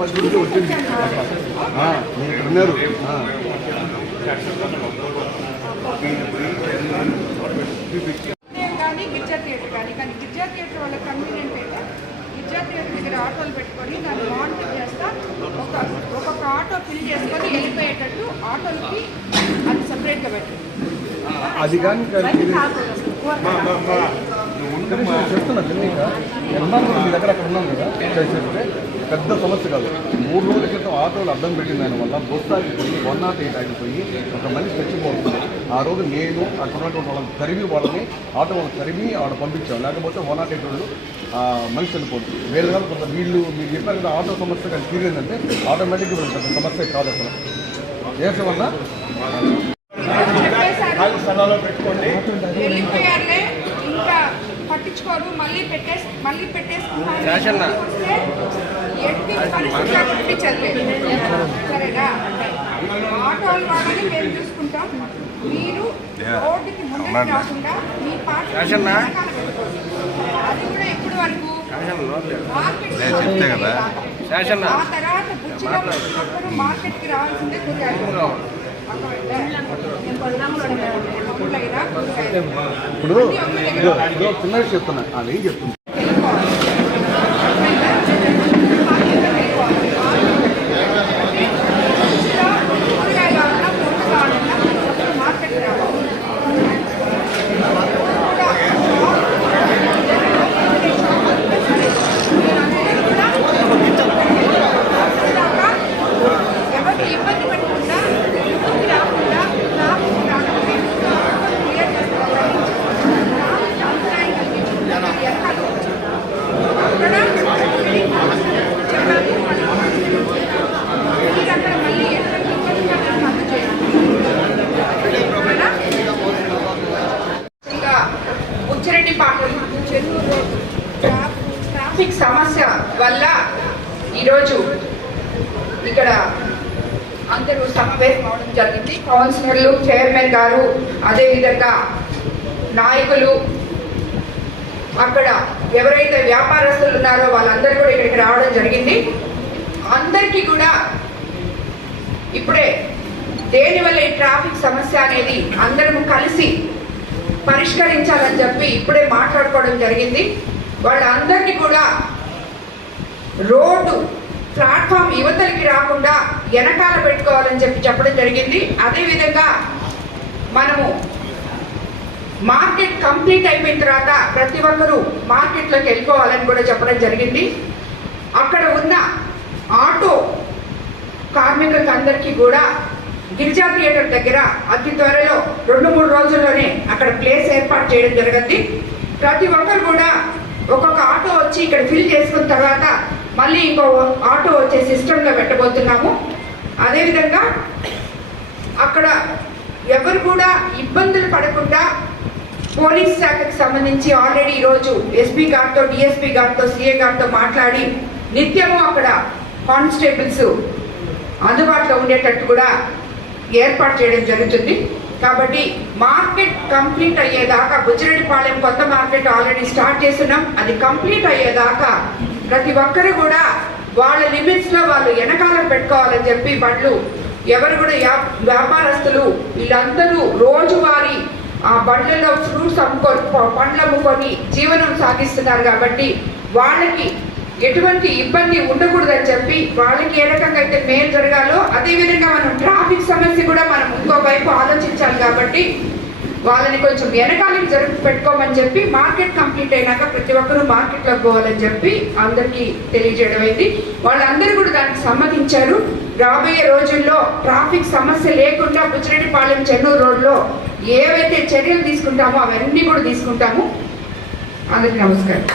10 వచ్చింది మీరు ఉన్నారు. కానీ గిరిజా థియేటర్ కానీ గిరిజా థియేటర్ వాళ్ళ కన్వీనియంట్ అయితే గిరిజా థియేటర్ దగ్గర ఆటోలు పెట్టుకొని దాన్ని మానిటర్ చేస్తా ఒక్కొక్క ఆటో ఫిల్ చేసుకొని వెళ్ళిపోయేటట్టు ఆటోలకి అది సపరేట్గా పెట్టండి. అది కానీ చెప్తున్నా తెలియక ఎన్నాళ్ళు మీ దగ్గర అక్కడ ఉన్నాం కదా చేసేస్తే పెద్ద సమస్య కాదు. 3 రోజుల క్రితం ఆటోలు అడ్డం పెట్టిన దాని వల్ల బస్సు ఆగిపోయి 108 ఆగిపోయి ఒక మనిషి చచ్చిపోతుంది. ఆ రోజు నేను అక్కడ ఉన్నటువంటి వాళ్ళని వాళ్ళని ఆటో వాళ్ళని తరిమి ఆడ పంపించాం. లేకపోతే 108 వాళ్ళు మనిషి చనిపోతుంది. వేరే కాదు కొంత వీళ్ళు మీరు చెప్పారు కదా ఆటో సమస్య కానీ తీరేందంటే ఆటోమేటిక్గా పెద్ద సమస్య కాదు. అసలు ఏసమన్నా వెళ్ళిపోయారులే ఇంకా పట్టించుకోరు. మళ్ళీ పెట్టేసుకుంటారు. ఎట్టి పరిస్థితుల్లో పట్టించలేదు. సరేనా? ఆటోలు వాళ్ళని మేము చూసుకుంటాం. మీరు రోడ్డుకి ముందుకు రాకుండా మీ పార్టీ అది కూడా ఎప్పటి వరకు ఆ తర్వాత బుచ్చిలో మార్కెట్కి రావాల్సిందే. ఇప్పుడు చిన్న చెప్తున్నా అది ఏం చెప్తున్నా ట్రాఫిక్ సమస్య వల్ల ఈరోజు ఇక్కడ అందరూ సమావేశం అవడం జరిగింది. కౌన్సిలర్లు, చైర్మన్ గారు, అదేవిధంగా నాయకులు, అక్కడ ఎవరైతే వ్యాపారస్తులు ఉన్నారో వాళ్ళందరూ కూడా ఇక్కడికి రావడం జరిగింది. అందరికీ కూడా ఇప్పుడే దేనివల్ల ఈ ట్రాఫిక్ సమస్య అనేది అందరం కలిసి పరిష్కరించాలని చెప్పి ఇప్పుడే మాట్లాడుకోవడం జరిగింది. వాళ్ళందరినీ కూడా రోడ్డు ప్లాట్ఫామ్ యువతలకి రాకుండా వెనకాల పెట్టుకోవాలని చెప్పి చెప్పడం జరిగింది. అదేవిధంగా మనము మార్కెట్ కంప్లీట్ అయిపోయిన తర్వాత ప్రతి ఒక్కరూ మార్కెట్లోకి వెళ్ళిపోవాలని కూడా చెప్పడం జరిగింది. అక్కడ ఉన్న ఆటో కార్మికులకు అందరికీ కూడా గిరిజా థియేటర్ దగ్గర అతి త్వరలో 2-3 రోజుల్లోనే అక్కడ ప్లేస్ ఏర్పాటు చేయడం జరిగింది. ప్రతి ఒక్కరు కూడా ఒక్కొక్క ఆటో వచ్చి ఇక్కడ ఫిల్ చేసుకున్న తర్వాత మళ్ళీ ఇంకో ఆటో వచ్చే సిస్టంలో పెట్టబోతున్నాము. అదేవిధంగా అక్కడ ఎవరు కూడా ఇబ్బందులు పడకుండా పోలీస్ శాఖకు సంబంధించి ఆల్రెడీ ఈరోజు ఎస్పీ గారితో, డిఎస్పీ గారితో, సిఏ గారితో మాట్లాడి నిత్యము అక్కడ కానిస్టేబుల్స్ అందుబాటులో ఉండేటట్టు కూడా ఏర్పాటు చేయడం జరుగుతుంది. కాబట్టి మార్కెట్ కంప్లీట్ అయ్యేదాకా బుచ్చిరెడ్డిపాళెం కొత్త మార్కెట్ ఆల్రెడీ స్టార్ట్ చేస్తున్నాం. అది కంప్లీట్ అయ్యేదాకా ప్రతి ఒక్కరు కూడా వాళ్ళ లిమిట్స్లో వాళ్ళు వెనకాలం పెట్టుకోవాలని చెప్పి బండ్లు ఎవరు కూడా వ్యాపారస్తులు వీళ్ళందరూ రోజువారీ ఆ బండ్లలో ఫ్రూట్స్ అమ్ముకొని పండ్లు అమ్ముకొని జీవనం సాగిస్తున్నారు. కాబట్టి వాళ్ళకి ఎటువంటి ఇబ్బంది ఉండకూడదని చెప్పి వాళ్ళకి ఏ రకంగా అయితే మేలు జరగాలో అదేవిధంగా మనం ట్రాఫిక్ సమస్య కూడా మనం ఇంకోవైపు ఆలోచించాలి. కాబట్టి వాళ్ళని కొంచెం వెనకాలకి పెట్టుకోమని చెప్పి మార్కెట్ కంప్లీట్ అయినాక ప్రతి ఒక్కరూ మార్కెట్లోకి పోవాలని చెప్పి అందరికీ తెలియజేయడం అయింది. వాళ్ళందరూ కూడా దానికి సమ్మతించారు. రాబోయే రోజుల్లో ట్రాఫిక్ సమస్య లేకుండా బుచ్చిరెడ్డిపాళెం చెన్నూరు రోడ్లో ఏవైతే చర్యలు తీసుకుంటామో అవన్నీ కూడా తీసుకుంటాము. అందరికీ నమస్కారం.